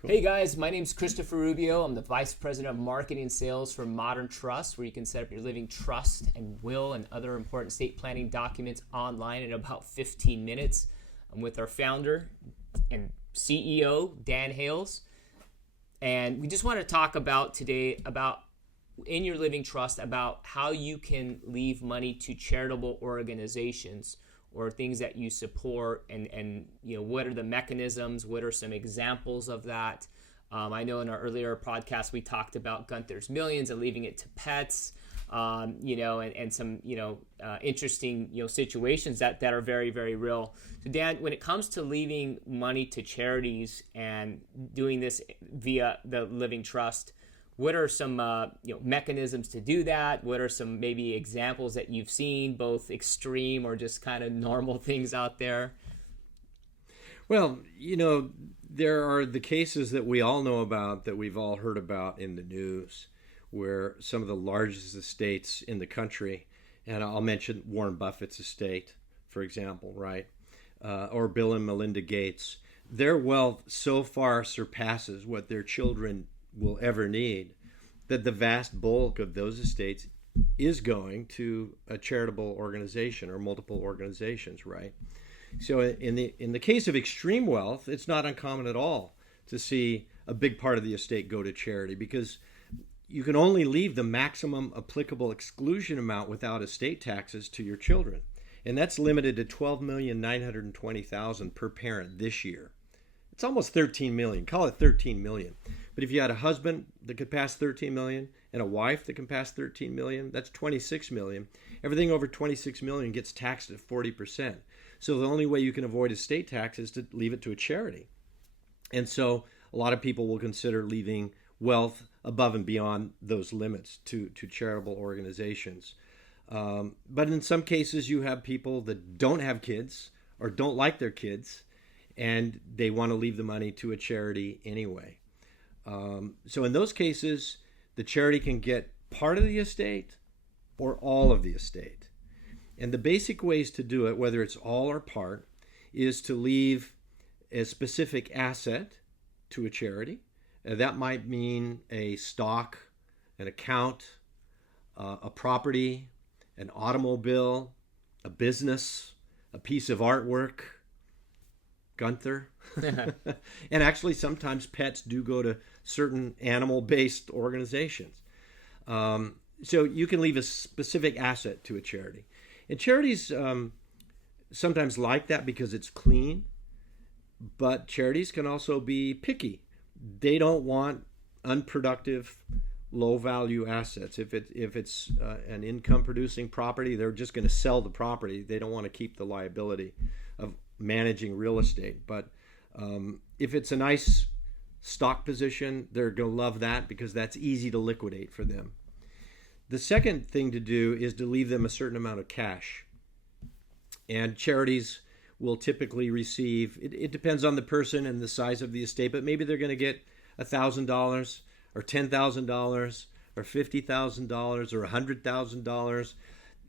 Cool. Hey guys, my name's Christopher Rubio. I'm the Vice President of Marketing and Sales for Modern Trust, where you can set up your living trust and will and other important estate planning documents online in about 15 minutes. I'm with our founder and CEO, Dan Hales. And we just want to talk about today about in your living trust about how you can leave money to charitable organizations or things that you support, and what are the mechanisms, what are some examples of that. I know in our earlier podcast we talked about Gunther's Millions and leaving it to pets, and some interesting situations that are very, very real. So Dan, when it comes to leaving money to charities and doing this via the living trust, what are some mechanisms to do that? What are some maybe examples that you've seen, both extreme or just kind of normal things out there? Well, there are the cases that we all know about, that we've all heard about in the news, where some of the largest estates in the country, and I'll mention Warren Buffett's estate, for example, right? Or Bill and Melinda Gates, their wealth so far surpasses what their children will ever need, that the vast bulk of those estates is going to a charitable organization or multiple organizations, right? So in the case of extreme wealth, it's not uncommon at all to see a big part of the estate go to charity, because you can only leave the maximum applicable exclusion amount without estate taxes to your children. And that's limited to $12,920,000 per parent this year. It's almost 13 million. Call it 13 million. But if you had a husband that could pass 13 million and a wife that can pass 13 million, that's 26 million. Everything over 26 million gets taxed at 40%. So the only way you can avoid estate tax is to leave it to a charity. And so a lot of people will consider leaving wealth above and beyond those limits to charitable organizations. But in some cases, you have people that don't have kids or don't like their kids, and they want to leave the money to a charity anyway. So in those cases, the charity can get part of the estate or all of the estate. And the basic ways to do it, whether it's all or part, is to leave a specific asset to a charity. That might mean a stock, an account, a property, an automobile, a business, a piece of artwork, Gunther. And actually sometimes pets do go to certain animal-based organizations. So you can leave a specific asset to a charity. And charities sometimes like that because it's clean, but charities can also be picky. They don't want unproductive, low-value assets. If it's an income-producing property, they're just going to sell the property. They don't want to keep the liability of managing real estate. But if it's a nice stock position, they're going to love that because that's easy to liquidate for them. The second thing to do is to leave them a certain amount of cash. And charities will typically receive, it depends on the person and the size of the estate, but maybe they're going to get $1,000 or $10,000 or $50,000 or $100,000.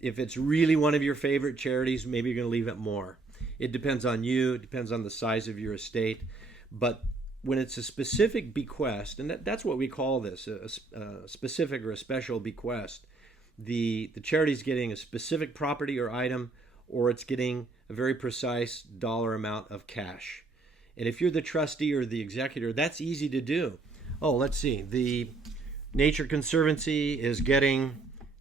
If it's really one of your favorite charities, maybe you're going to leave it more. It depends on you. It depends on the size of your estate. But when it's a specific bequest, and that's what we call this, a specific or a special bequest, the charity's getting a specific property or item, or it's getting a very precise dollar amount of cash. And if you're the trustee or the executor, that's easy to do. Oh, let's see. The Nature Conservancy is getting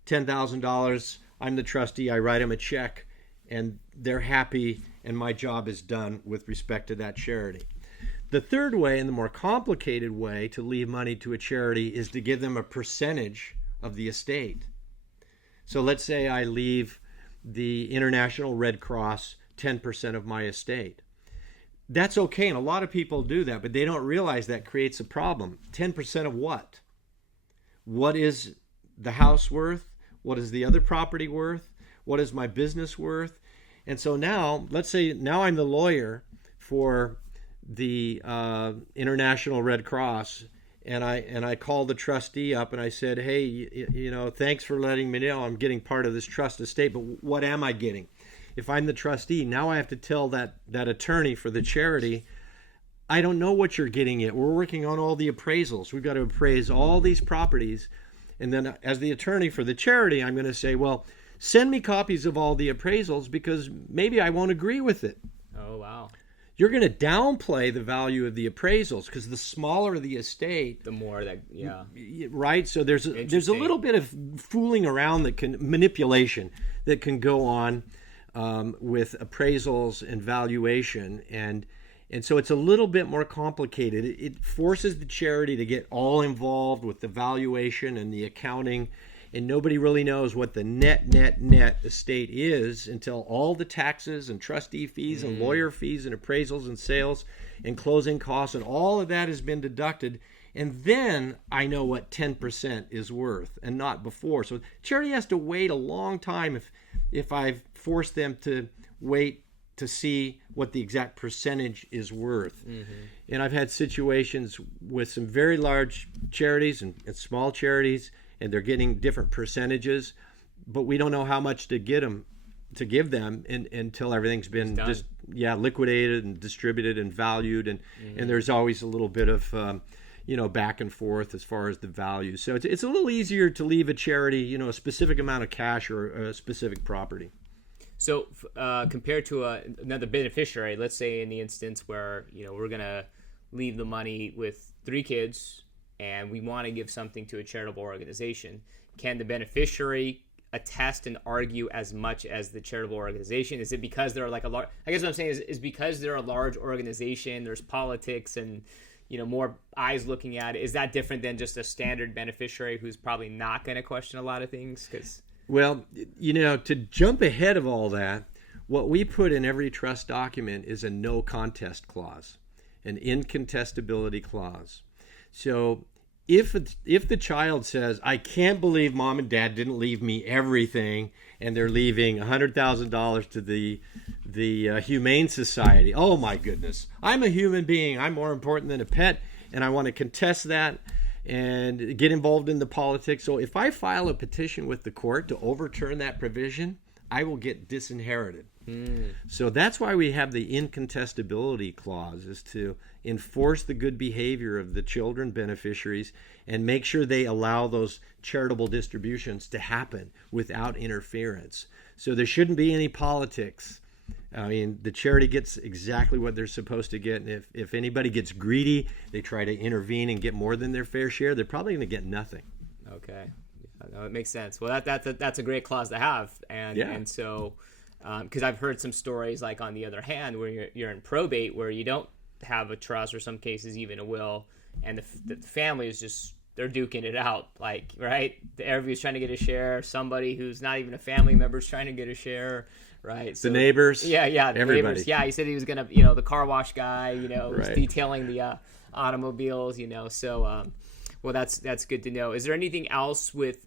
$10,000. I'm the trustee. I write them a check, and they're happy, and my job is done with respect to that charity. The third way, and the more complicated way to leave money to a charity, is to give them a percentage of the estate. So let's say I leave the International Red Cross 10% of my estate. That's okay, and a lot of people do that, but they don't realize that creates a problem. 10% of what? What is the house worth? What is the other property worth? What is my business worth? And so now, let's say now I'm the lawyer for the International Red Cross, and I called the trustee up and I said, hey, thanks for letting me know I'm getting part of this trust estate, but what am I getting? If I'm the trustee, now I have to tell that attorney for the charity, I don't know what you're getting yet. We're working on all the appraisals. We've got to appraise all these properties. And then as the attorney for the charity, I'm going to say, well, send me copies of all the appraisals because maybe I won't agree with it. Oh, wow. You're going to downplay the value of the appraisals because the smaller the estate, The more that, right? So there's a little bit of fooling around manipulation that can go on with appraisals and valuation, and so it's a little bit more complicated. It forces the charity to get all involved with the valuation and the accounting, and nobody really knows what the net estate is until all the taxes and trustee fees and lawyer fees and appraisals and sales and closing costs and all of that has been deducted. And then I know what 10% is worth and not before. So charity has to wait a long time if I've forced them to wait to see what the exact percentage is worth. And I've had situations with some very large charities and small charities, and they're getting different percentages, but we don't know how much to give them until everything's been liquidated and distributed and valued, and there's always a little bit of back and forth as far as the value. So it's a little easier to leave a charity a specific amount of cash or a specific property. So compared to another beneficiary, let's say in the instance where we're gonna leave the money with 3 kids and we want to give something to a charitable organization, can the beneficiary attest and argue as much as the charitable organization? Is it because they're like a large? I guess what I'm saying is because they're a large organization, there's politics and more eyes looking at it. Is that different than just a standard beneficiary who's probably not going to question a lot of things? Well, to jump ahead of all that, what we put in every trust document is a no contest clause, an incontestability clause. So if the child says, I can't believe mom and dad didn't leave me everything, and they're leaving $100,000 to the Humane Society, oh my goodness, I'm a human being, I'm more important than a pet, and I want to contest that and get involved in the politics. So if I file a petition with the court to overturn that provision, I will get disinherited. So that's why we have the incontestability clause, is to enforce the good behavior of the children beneficiaries and make sure they allow those charitable distributions to happen without interference. So there shouldn't be any politics. I mean, the charity gets exactly what they're supposed to get, and if anybody gets greedy, they try to intervene and get more than their fair share, they're probably going to get nothing. Okay, no, it makes sense. Well, that's a great clause to have, and so because I've heard some stories like on the other hand where you're in probate where you don't have a trust or some cases even a will, and the family is just they're duking it out, like, right? Everybody's trying to get a share. Somebody who's not even a family member is trying to get a share. Right. So, the neighbors. The everybody. Neighbors. Yeah, he said he was going to, the car wash guy, was detailing the automobiles, So, well, that's good to know. Is there anything else with,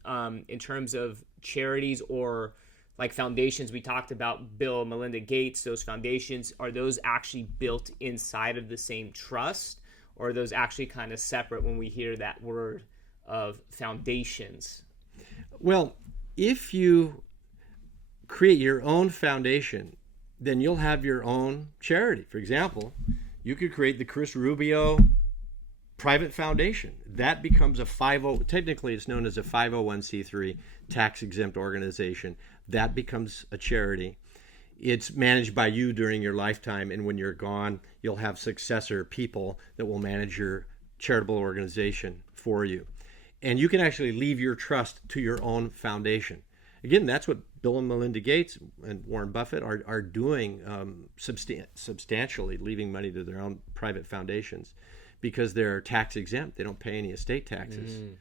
in terms of charities or like foundations? We talked about Bill and Melinda Gates, those foundations. Are those actually built inside of the same trust, or are those actually kind of separate when we hear that word of foundations? Well, if you create your own foundation, then you'll have your own charity. For example, you could create the Chris Rubio Private Foundation. That becomes technically it's known as a 501c3 tax-exempt organization. That becomes a charity. It's managed by you during your lifetime, and when you're gone, you'll have successor people that will manage your charitable organization for you. And you can actually leave your trust to your own foundation. Again, that's what Bill and Melinda Gates and Warren Buffett are doing substantially, leaving money to their own private foundations because they're tax exempt. They don't pay any estate taxes.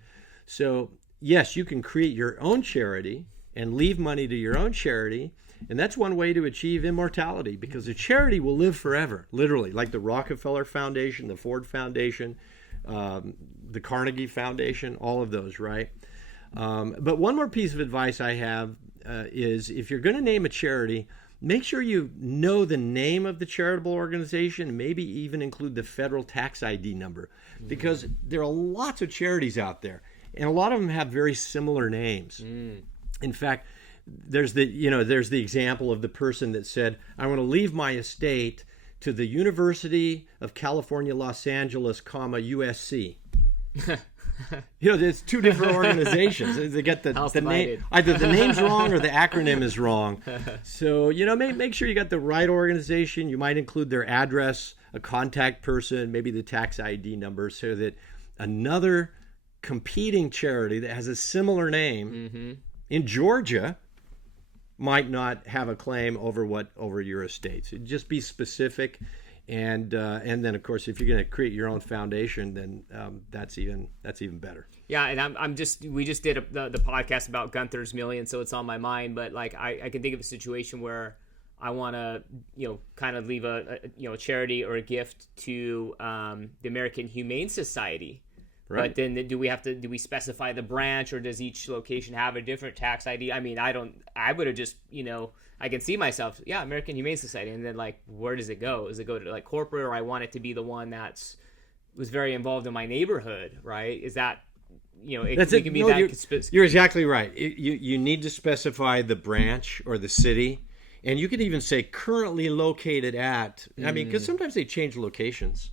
So, yes, you can create your own charity and leave money to your own charity, and that's one way to achieve immortality because a charity will live forever, literally, like the Rockefeller Foundation, the Ford Foundation, the Carnegie Foundation, all of those, right? But one more piece of advice I have is if you're going to name a charity, make sure you know the name of the charitable organization, maybe even include the federal tax ID number, because there are lots of charities out there, and a lot of them have very similar names. In fact, there's the example of the person that said, I want to leave my estate to the University of California, Los Angeles, USC. There's two different organizations. They get the name, either the name's wrong or the acronym is wrong. So, make sure you got the right organization. You might include their address, a contact person, maybe the tax ID number, so that another competing charity that has a similar name in Georgia might not have a claim over your estate. So just be specific. And then, of course, if you're going to create your own foundation, then that's even better. Yeah, and we just did the podcast about Gunther's Million, so it's on my mind. But like, I can think of a situation where I want to, kind of leave a charity or a gift to the American Humane Society. Right. But then do we specify the branch, or does each location have a different tax ID? I mean, I would have just, I can see myself, American Humane Society. And then like, where does it go? Does it go to like corporate, or I want it to be the one was very involved in my neighborhood, right? Is that, That's it. Can be you're exactly right. You need to specify the branch or the city. And you could even say currently located at, I mean, because sometimes they change locations.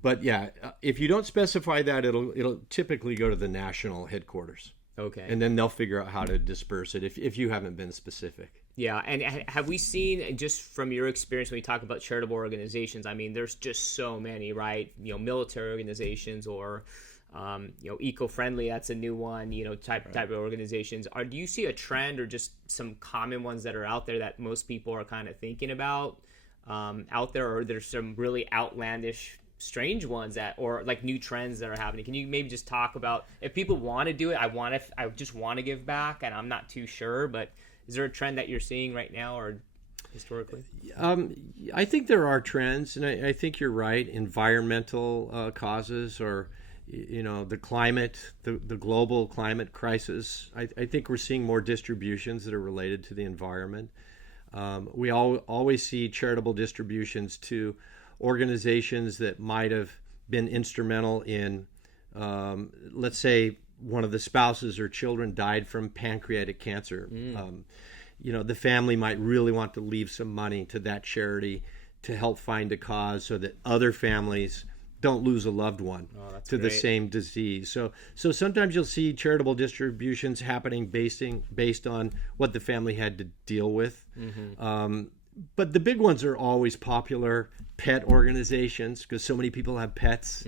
But yeah, if you don't specify that, it'll typically go to the national headquarters. Okay. And then they'll figure out how to disperse it if you haven't been specific. Yeah, and have we seen, just from your experience when you talk about charitable organizations, I mean, there's just so many, right? Military organizations or, eco-friendly, that's a new one, type of organizations. Do you see a trend or just some common ones that are out there that most people are kind of thinking about out there, or there's some really outlandish strange ones or like new trends that are happening? Can you maybe just talk about, if people want to do it, I just want to give back and I'm not too sure, but is there a trend that you're seeing right now or historically? I think there are trends, and I think you're right. Environmental causes, or the climate, the global climate crisis. I think we're seeing more distributions that are related to the environment. We always see charitable distributions to organizations that might have been instrumental in, let's say, one of the spouses or children died from pancreatic cancer. The family might really want to leave some money to that charity to help find a cause so that other families don't lose a loved one to the same disease. So sometimes you'll see charitable distributions happening based on what the family had to deal with. But the big ones are always popular pet organizations, because so many people have pets,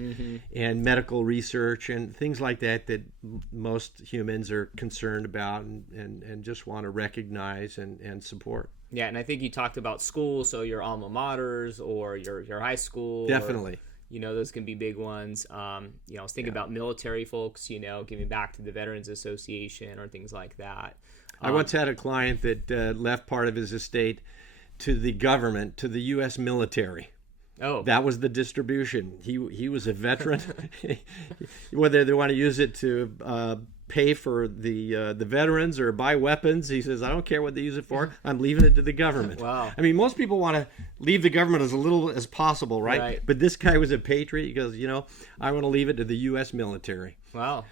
and medical research and things like that most humans are concerned about and just want to recognize and support. Yeah, and I think you talked about schools, so your alma maters or your high school. Definitely. Those can be big ones. I was thinking about military folks, giving back to the Veterans Association or things like that. I once had a client that left part of his estate to the government, to the U.S. military. Oh, that was the distribution. He was a veteran. Whether they want to use it to pay for the veterans or buy weapons, he says, I don't care what they use it for. I'm leaving it to the government. Wow. I mean, most people want to leave the government as little as possible, right? But this guy was a patriot. He goes, I want to leave it to the U.S. military. Wow.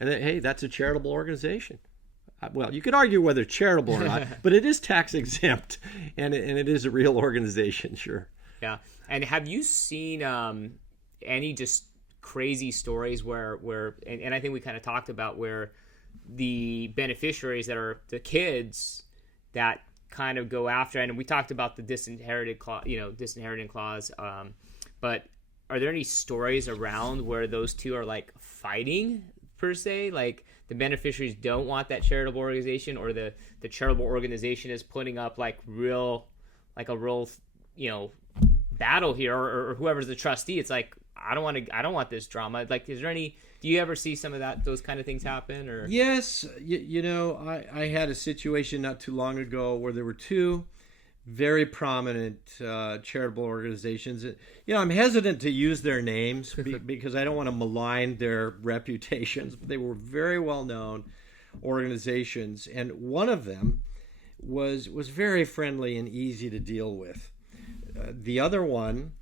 And hey, that's a charitable organization. Well, you could argue whether it's charitable or not, but it is tax exempt, and it is a real organization, sure. Yeah. And have you seen any just crazy stories where and I think we kind of talked about where the beneficiaries that are the kids that kind of go after, and we talked about the disinherited clause, but are there any stories around where those two are like fighting per se, like the beneficiaries don't want that charitable organization, or the charitable organization is putting up a real battle here, or whoever's the trustee, it's like, I don't want this drama. Like, is there any, do you ever see some of those kind of things happen? Or yes, I had a situation not too long ago where there were two very prominent charitable organizations. I'm hesitant to use their names because I don't want to malign their reputations, but they were very well-known organizations, and one of them was very friendly and easy to deal with. The other one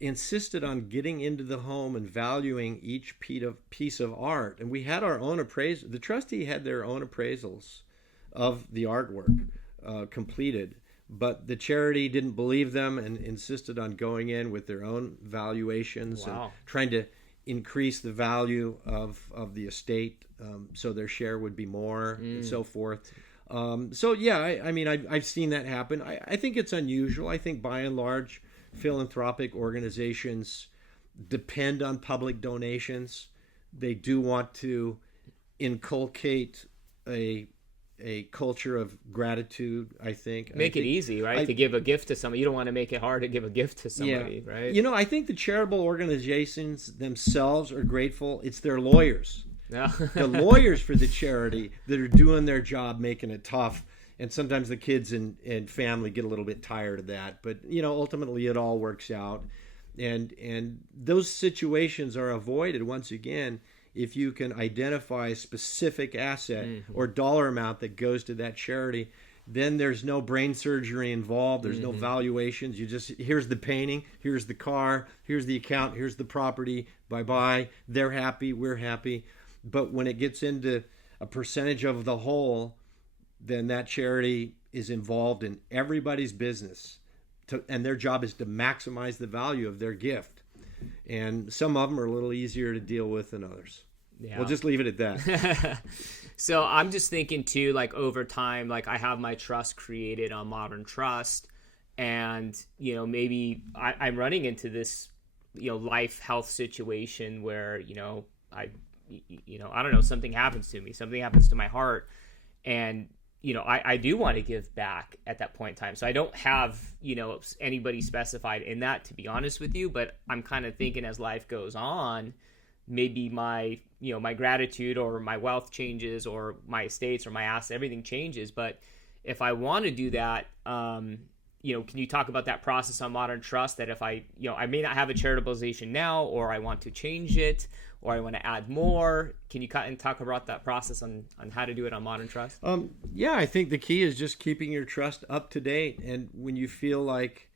insisted on getting into the home and valuing each piece of art, and we had our own appraisal. The trustee had their own appraisals of the artwork completed but the charity didn't believe them and insisted on going in with their own valuations and trying to increase the value of the estate, so their share would be more and so forth. I mean, I've seen that happen. I think it's unusual. I think by and large, philanthropic organizations depend on public donations. They do want to inculcate a culture of gratitude, I think. Make it easy, right? To give a gift to somebody. You don't want to make it hard to give a gift to somebody, right? I think the charitable organizations themselves are grateful. It's their lawyers. The lawyers for the charity that are doing their job, making it tough. And sometimes the kids and family get a little bit tired of that. But, ultimately it all works out. And those situations are avoided, once again, if you can identify a specific asset or dollar amount that goes to that charity. Then there's no brain surgery involved. There's no valuations. You just, here's the painting, here's the car, here's the account, here's the property. Bye-bye. They're happy, we're happy. But when it gets into a percentage of the whole, then that charity is involved in everybody's business. And their job is to maximize the value of their gift. And some of them are a little easier to deal with than others. Yeah. We'll just leave it at that. So I'm just thinking too, like over time, like I have my trust created on Modern Trust, and maybe I'm running into this life health situation where I don't know, something happens to me, something happens to my heart, and I do want to give back at that point in time. So I don't have anybody specified in that, to be honest with you, but I'm kind of thinking as life goes on, maybe my my gratitude or my wealth changes, or my estates or my assets, everything changes. But if I want to do that, can you talk about that process on Modern Trust, that if I may not have a charitabilization now, or I want to change it, or I want to add more, can you talk about that process on how to do it on Modern Trust? I think the key is just keeping your trust up to date. And when you feel like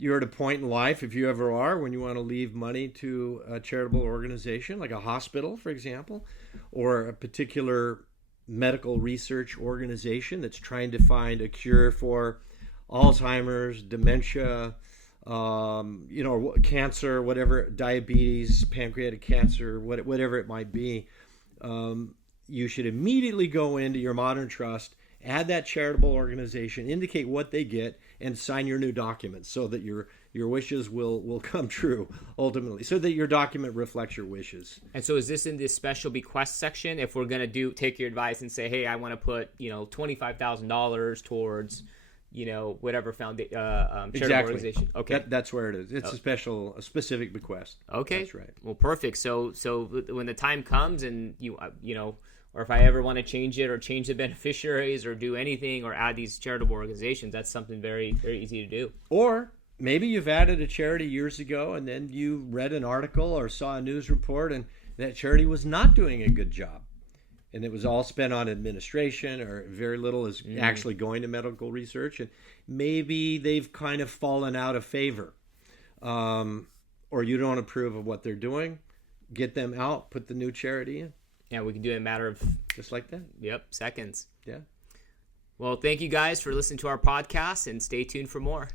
you're at a point in life, if you ever are, when you want to leave money to a charitable organization, like a hospital, for example, or a particular medical research organization that's trying to find a cure for Alzheimer's, dementia, cancer, whatever, diabetes, pancreatic cancer, whatever it might be, you should immediately go into your Modern Trust, add that charitable organization, indicate what they get, and sign your new documents so that your wishes will come true ultimately, so that your document reflects your wishes. And so is this in this special bequest section? If we're going to take your advice and say, hey, I want to put $25,000 towards whatever charitable organization. Okay, that's where it is. It's a specific bequest. Okay, that's right. Well, perfect. So when the time comes, and or if I ever want to change it, or change the beneficiaries, or do anything, or add these charitable organizations, that's something very, very easy to do. Or maybe you've added a charity years ago, and then you read an article or saw a news report, and that charity was not doing a good job, and it was all spent on administration, or very little is actually going to medical research, and maybe they've kind of fallen out of favor, or you don't approve of what they're doing. Get them out, put the new charity in. Yeah, we can do it in a matter of... just like that. Yep, seconds. Yeah. Well, thank you guys for listening to our podcast, and stay tuned for more.